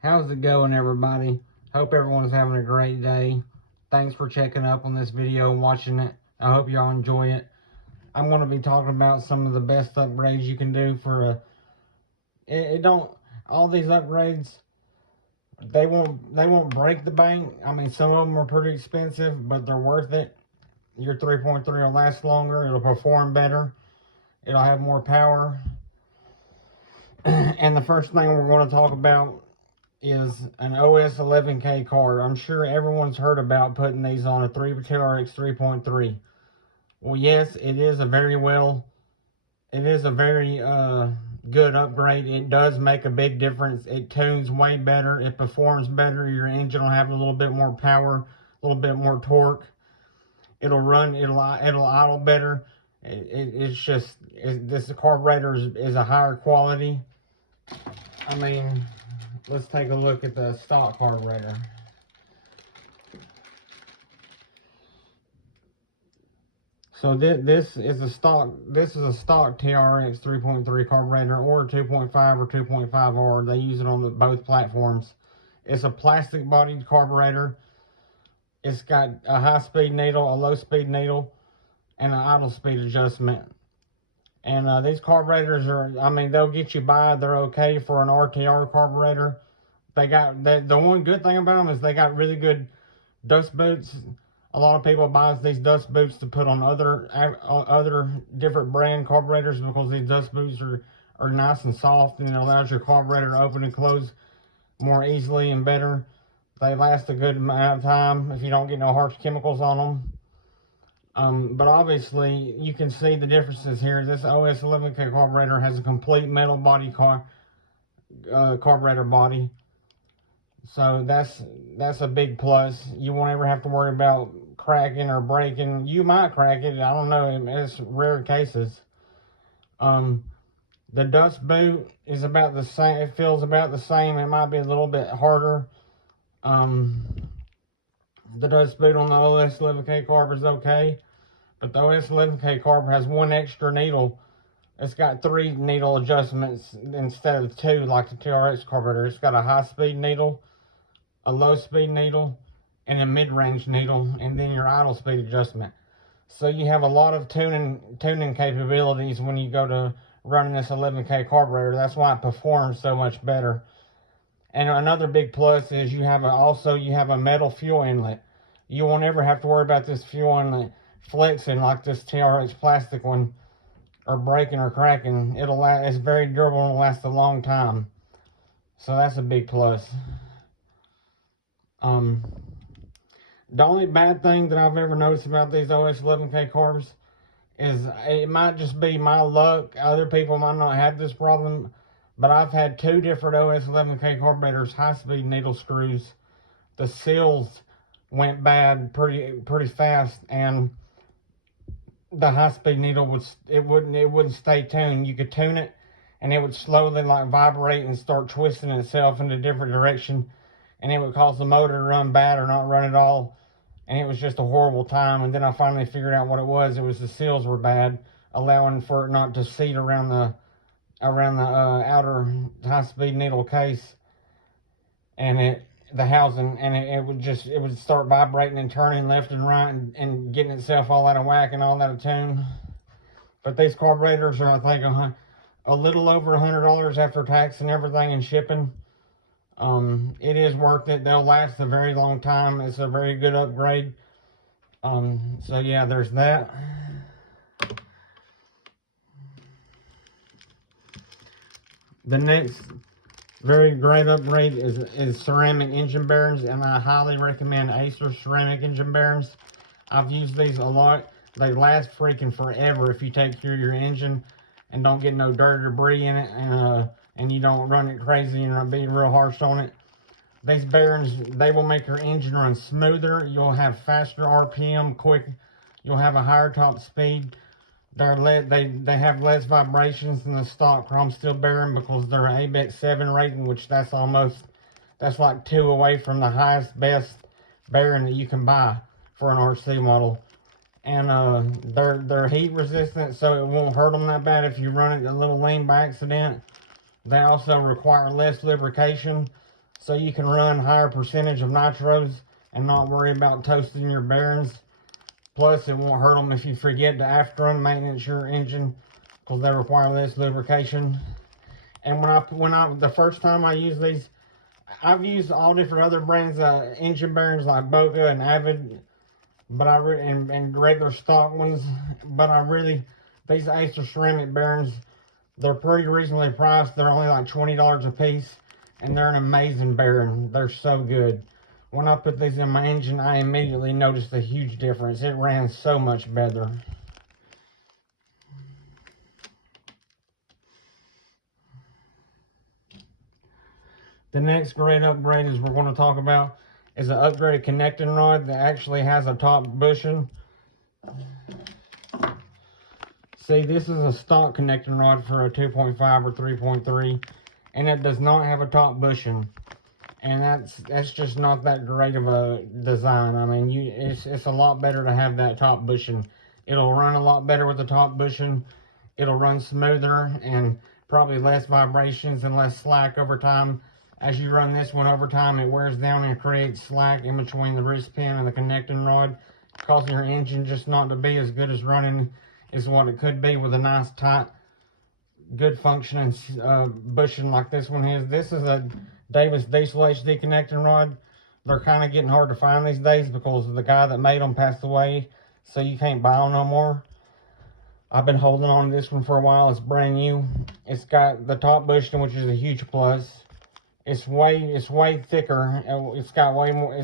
How's it going, everybody? Hope everyone's having a great day. Thanks for checking up on this video and watching it. I hope y'all enjoy it. I'm going to be talking about some of the best upgrades you can do for a... all these upgrades, they won't break the bank. I mean, some of them are pretty expensive, but they're worth it. Your 3.3 will last longer. It'll perform better. It'll have more power. And the first thing we're going to talk about is an OS 11K card. I'm sure everyone's heard about putting these on a TRX 3.3. Well, yes, it is a very good upgrade. It does make a big difference. It tunes way better. It performs better. Your engine will have a little bit more power, a little bit more torque. It'll idle better. This carburetor is a higher quality. I mean, let's take a look at the stock carburetor. So this is a stock TRX 3.3 carburetor, or 2.5 or 2.5R. They use it on both platforms. It's a plastic bodied carburetor. It's got a high speed needle, a low speed needle, and an idle speed adjustment. And these carburetors they'll get you by. They're okay for an RTR carburetor. The one good thing about them is they got really good dust boots. A lot of people buy these dust boots to put on other different brand carburetors, because these dust boots are nice and soft, and it allows your carburetor to open and close more easily and better. They last a good amount of time if you don't get no harsh chemicals on them. But obviously, you can see the differences here. This OS 11K carburetor has a complete metal body carburetor body. So that's a big plus. You won't ever have to worry about cracking or breaking. You might crack it. I don't know. It's rare cases. The dust boot is about the same. It feels about the same. It might be a little bit harder. The dust boot on the OS 11K carb is okay, but the OS 11K carb has one extra needle. It's got 3 needle adjustments instead of 2 like the TRX carburetor. It's got a high speed needle, a low speed needle, and a mid-range needle, and then your idle speed adjustment. So you have a lot of tuning capabilities when you go to running this 11K carburetor. That's why it performs so much better. And another big plus is you have a metal fuel inlet. You won't ever have to worry about this fuel inlet flexing like this TRX plastic one, or breaking or cracking. It's very durable and will last a long time. So that's a big plus. The only bad thing that I've ever noticed about these OS 11K carbs is it might just be my luck. Other people might not have this problem, but I've had 2 different OS 11K carburetors, high-speed needle screws. The seals went bad pretty fast, and the high-speed needle wouldn't stay tuned. You could tune it, and it would slowly vibrate and start twisting itself in a different direction, and it would cause the motor to run bad or not run at all. And it was just a horrible time. And then I finally figured out what it was. It was the seals were bad, allowing for it not to seat around the outer high-speed needle case, and the housing, and it would start vibrating and turning left and right, and getting itself all out of whack and all out of tune. But these carburetors are, I think, a little over $100 after tax and everything and shipping. It is worth it. They'll last a very long time. It's a very good upgrade. So yeah, there's that. The next very great upgrade is ceramic engine bearings, and I highly recommend Acer ceramic engine bearings. I've used these a lot. They last freaking forever if you take care of your engine and don't get no dirt or debris in it, and you don't run it crazy and not be real harsh on it. These bearings, they will make your engine run smoother. You'll have faster RPM, you'll have a higher top speed. They have less vibrations than the stock chrome steel bearing, because they're an ABEX 7 rating, which that's like 2 away from the highest, best bearing that you can buy for an RC model. And they're heat resistant, so it won't hurt them that bad if you run it a little lean by accident. They also require less lubrication. so you can run higher percentage of nitros and not worry about toasting your bearings. Plus, it won't hurt them if you forget to after run maintenance your engine, because they require less lubrication. And the first time I used these, I've used all different other brands engine bearings like Boga and Avid, but and regular stock ones. But these Acer ceramic bearings, they're pretty reasonably priced. They're only like $20 a piece, and they're an amazing bearing. They're so good. When I put these in my engine, I immediately noticed a huge difference. It ran so much better. The next great upgrade is we're going to talk about is an upgraded connecting rod that actually has a top bushing. See, this is a stock connecting rod for a 2.5 or 3.3, and it does not have a top bushing. And that's just not that great of a design. I mean, it's a lot better to have that top bushing. It'll run a lot better with the top bushing. It'll run smoother and probably less vibrations and less slack over time. As you run this one over time, it wears down and creates slack in between the wrist pin and the connecting rod, causing your engine just not to be as good as running as what it could be with a nice tight, good functioning bushing like this one is. This is a Davis Diesel HD connecting rod. They're kind of getting hard to find these days because the guy that made them passed away, so you can't buy them no more. I've been holding on to this one for a while. It's brand new. It's got the top bushing, which is a huge plus. It's way thicker. It's got way more.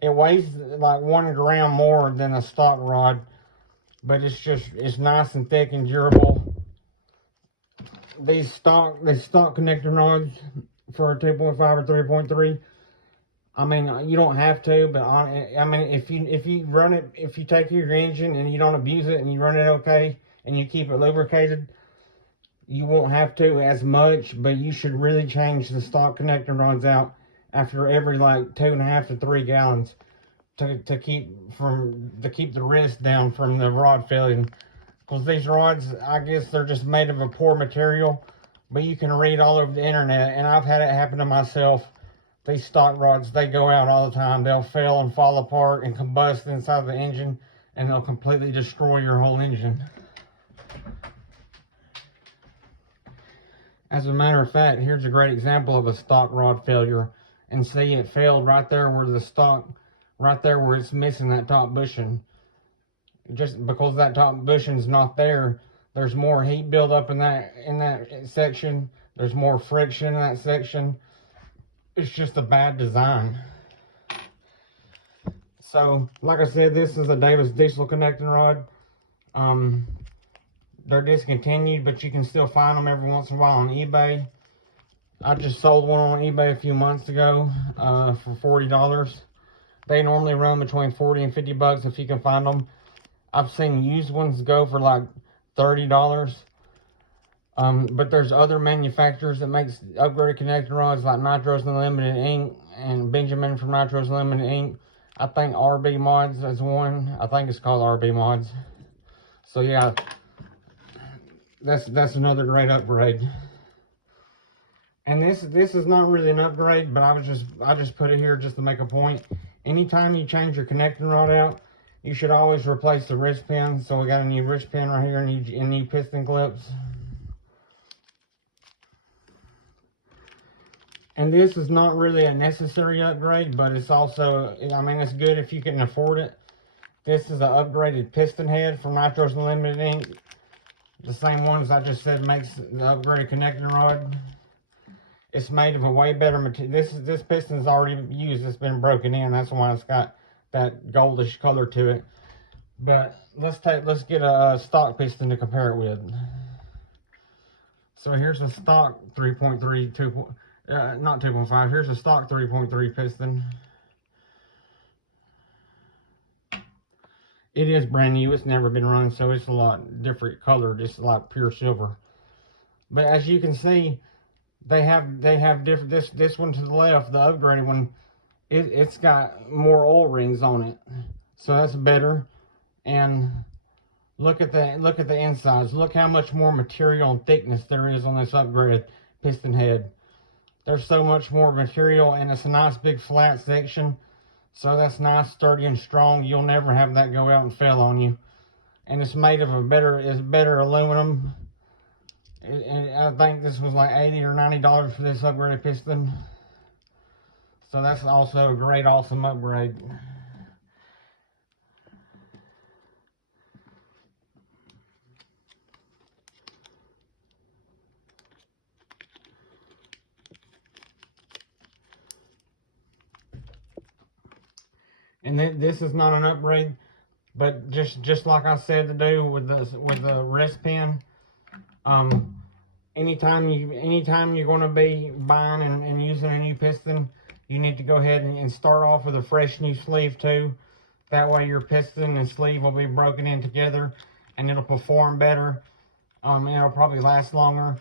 It weighs like 1 gram more than a stock rod, but it's nice and thick and durable. These stock connecting rods for a 2.5 or 3.3. I mean, you don't have to, but I mean, if you run it, if you take your engine and you don't abuse it and you run it okay and you keep it lubricated, you won't have to as much. But you should really change the stock connecting rods out after every like 2.5 to 3 gallons to keep the risk down from the rod failing. Because these rods, I guess they're just made of a poor material, but you can read all over the internet, and I've had it happen to myself. These stock rods, they go out all the time. They'll fail and fall apart and combust inside the engine, and they'll completely destroy your whole engine. As a matter of fact, here's a great example of a stock rod failure. And see, it failed right there where it's missing that top bushing. Just because that top bushing's not there, there's more heat buildup in that section. There's more friction in that section. It's just a bad design. So, like I said, this is a Davis Diesel connecting rod. They're discontinued, but you can still find them every once in a while on eBay. I just sold one on eBay a few months ago for $40. They normally run between 40 and 50 bucks if you can find them. I've seen used ones go for like $30. But there's other manufacturers that makes upgraded connecting rods like Nitros Unlimited Inc. and Benjamin from Nitros Unlimited Inc. I think RB Mods is one. I think it's called RB Mods. So yeah, that's another great upgrade. And this is not really an upgrade, but I just put it here just to make a point. Anytime you change your connecting rod out, you should always replace the wrist pin. So we got a new wrist pin right here and new piston clips. And this is not really a necessary upgrade, but it's also, I mean, it's good if you can afford it. This is an upgraded piston head from Nitros Unlimited Inc. The same ones I just said makes the upgraded connecting rod. It's made of a way better material. This piston's already used. It's been broken in. That's why it's got that goldish color to it. But let's get a stock piston to compare it with. So here's a stock 3.3, not 2.5. Here's a stock 3.3 piston. It is brand new. It's never been run, so it's a lot different color, just like pure silver. But as you can see, they have different. This one to the left, the upgraded one, it's got more oil rings on it, so that's better. And look at the insides. Look how much more material and thickness there is on this upgraded piston head. there's so much more material, and it's a nice big flat section. So that's nice, sturdy, and strong. You'll never have that go out and fail on you. And it's made of better aluminum. And I think this was like $80 or $90 for this upgraded piston. So that's also a great, awesome upgrade. And this is not an upgrade, but just like I said to do with the wrist pin. Anytime you're going to be buying and using a new piston, you need to go ahead and start off with a fresh new sleeve too. That way your piston and sleeve will be broken in together, and it'll perform better. And it'll probably last longer.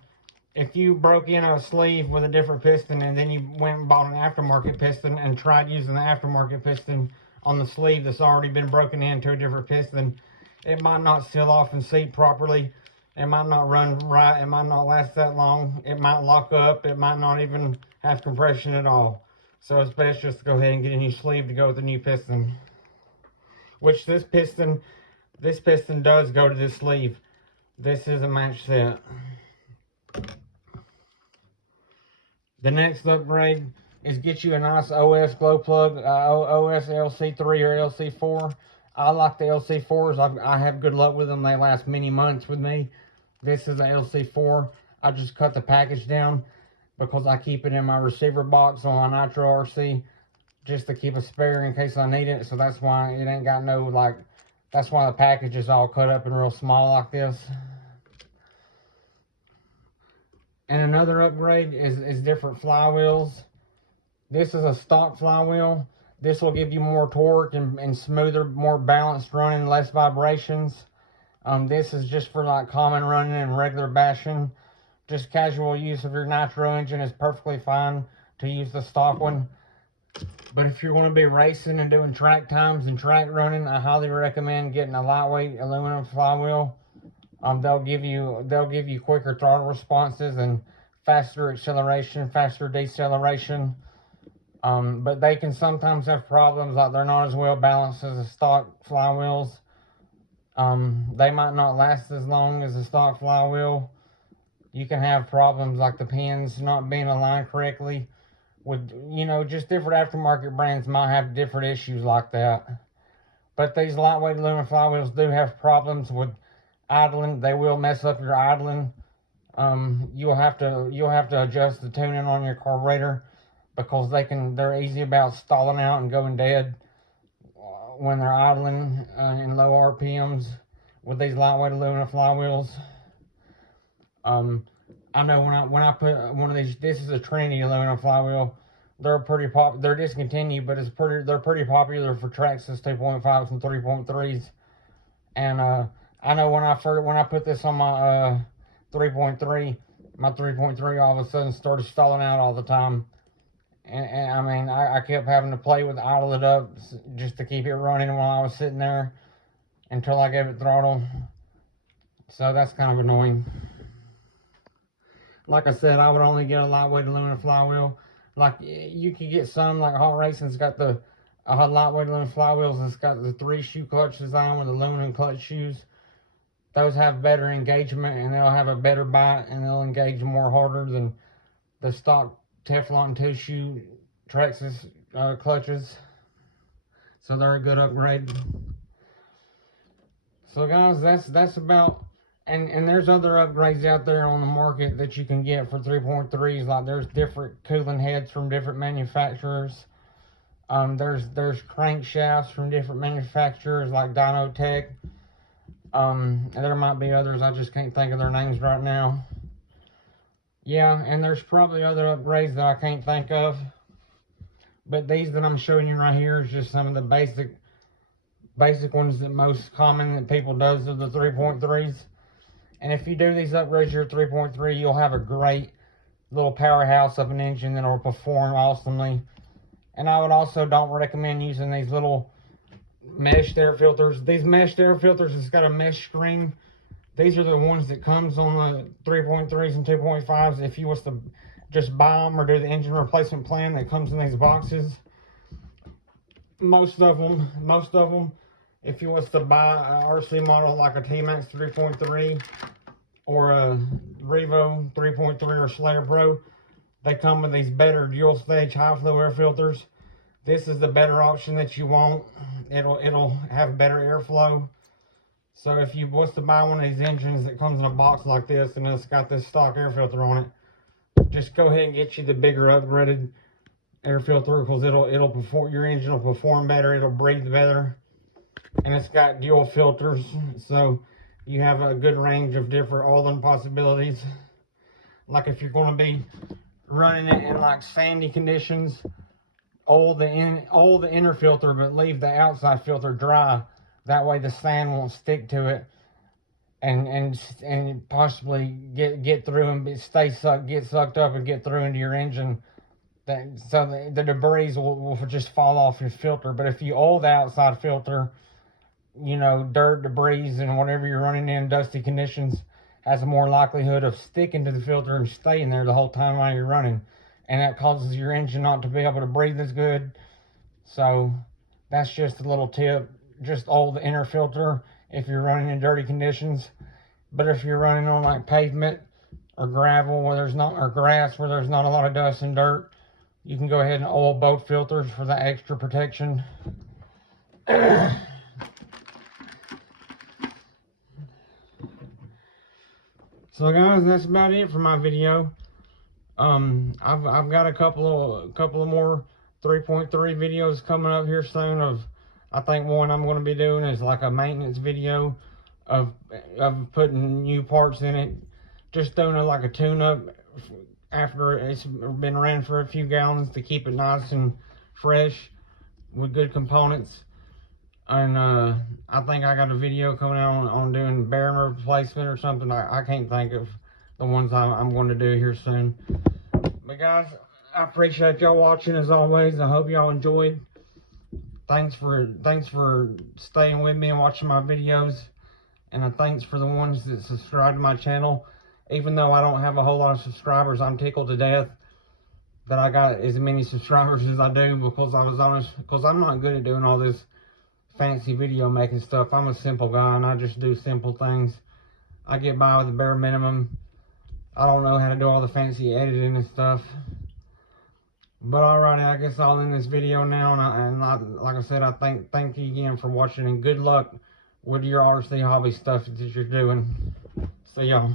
If you broke in a sleeve with a different piston and then you went and bought an aftermarket piston and tried using the aftermarket piston on the sleeve that's already been broken into a different piston, it might not seal off and seat properly. It might not run right. It might not last that long. It might lock up. It might not even have compression at all. So it's best just to go ahead and get a new sleeve to go with the new piston. Which this piston does go to this sleeve. This is a match set. The next upgrade is get you a nice OS glow plug, OS LC3 or LC4. I like the LC4s. I have good luck with them. They last many months with me. This is a LC4. I just cut the package down because I keep it in my receiver box on my Nitro RC just to keep a spare in case I need it. So that's why it ain't got no, like, that's why the package is all cut up and real small like this. And another upgrade is different flywheels. This is a stock flywheel. This will give you more torque and smoother, more balanced running, less vibrations. This is just for like common running and regular bashing. Just casual use of your nitro engine is perfectly fine to use the stock one. But if you're going to be racing and doing track times and track running, I highly recommend getting a lightweight aluminum flywheel. They'll give you quicker throttle responses and faster acceleration, faster deceleration. But they can sometimes have problems, like they're not as well balanced as the stock flywheels. They might not last as long as the stock flywheel. You can have problems like the pins not being aligned correctly. With, you know, just different aftermarket brands might have different issues like that. But these lightweight aluminum flywheels do have problems with idling. They will mess up your idling. You'll have to adjust the tuning on your carburetor because they're easy about stalling out and going dead when they're idling in low RPMs with these lightweight aluminum flywheels. I know when I put one of these, this is a Trinity aluminum flywheel. They're discontinued, but they're pretty popular for Traxxas 2.5s and 3.3s. And I know when I put this on my 3.3, my 3.3 all of a sudden started stalling out all the time. And I mean, I kept having to play with idle it up just to keep it running while I was sitting there until I gave it throttle. So that's kind of annoying. Like I said, I would only get a lightweight aluminum flywheel. Like, you could get some, like Hot Racing's got the lightweight aluminum flywheels. It's got the 3-shoe clutch design with aluminum clutch shoes. Those have better engagement and they'll have a better bite and they'll engage more harder than the stock Teflon 2-shoe Traxxas clutches. So they're a good upgrade. So guys, that's about. And there's other upgrades out there on the market that you can get for 3.3s. Like there's different cooling heads from different manufacturers. There's crankshafts from different manufacturers like Dynotech. And there might be others, I just can't think of their names right now. Yeah, and there's probably other upgrades that I can't think of. But these that I'm showing you right here is just some of the basic ones that most common that people does of the 3.3s. And if you do these upgrades to your 3.3, you'll have a great little powerhouse of an engine that will perform awesomely. And I would also don't recommend using these little meshed air filters. These meshed air filters, it's got a mesh screen. These are the ones that comes on the 3.3s and 2.5s. If you was to just buy them or do the engine replacement plan that comes in these boxes. Most of them, if you was to buy a RC model like a T-Max 3.3 or a Revo 3.3 or Slayer Pro, they come with these better dual stage high flow air filters. This is the better option that you want. It'll have better airflow. So if you was to buy one of these engines that comes in a box like this and it's got this stock air filter on it, just go ahead and get you the bigger upgraded air filter, because it'll perform, your engine will perform better, it'll breathe better, and it's got dual filters, so you have a good range of different oiling possibilities. Like if you're going to be running it in like sandy conditions, oil the inner filter but leave the outside filter dry. That way the sand won't stick to it and possibly get through and get sucked up and get through into your engine. So the debris will just fall off your filter. But if you oil the outside filter, you know, dirt, debris, and whatever you're running in dusty conditions has a more likelihood of sticking to the filter and staying there the whole time while you're running. And that causes your engine not to be able to breathe as good. So that's just a little tip. Just oil the inner filter if you're running in dirty conditions. But if you're running on like pavement or gravel where there's not, or grass where there's not a lot of dust and dirt, you can go ahead and oil both filters for that extra protection. So guys, that's about it for my video. I've got a couple of more 3.3 videos coming up here soon. I think one I'm going to be doing is like a maintenance video of putting new parts in it, just doing like a tune-up after it's been ran for a few gallons to keep it nice and fresh with good components. And I think I got a video coming out on doing bearing replacement or something. I can't think of the ones I'm going to do here soon. But guys, I appreciate y'all watching as always. I hope y'all enjoyed. Thanks for staying with me and watching my videos. And thanks for the ones that subscribe to my channel. Even though I don't have a whole lot of subscribers, I'm tickled to death that I got as many subscribers as I do, because I'm not good at doing all this fancy video making stuff. I'm a simple guy and I just do simple things. I get by with the bare minimum. I don't know how to do all the fancy editing and stuff. But alrighty, I guess I'll end this video now. Like I said, I thank you again for watching, and good luck with your RC hobby stuff that you're doing. See y'all.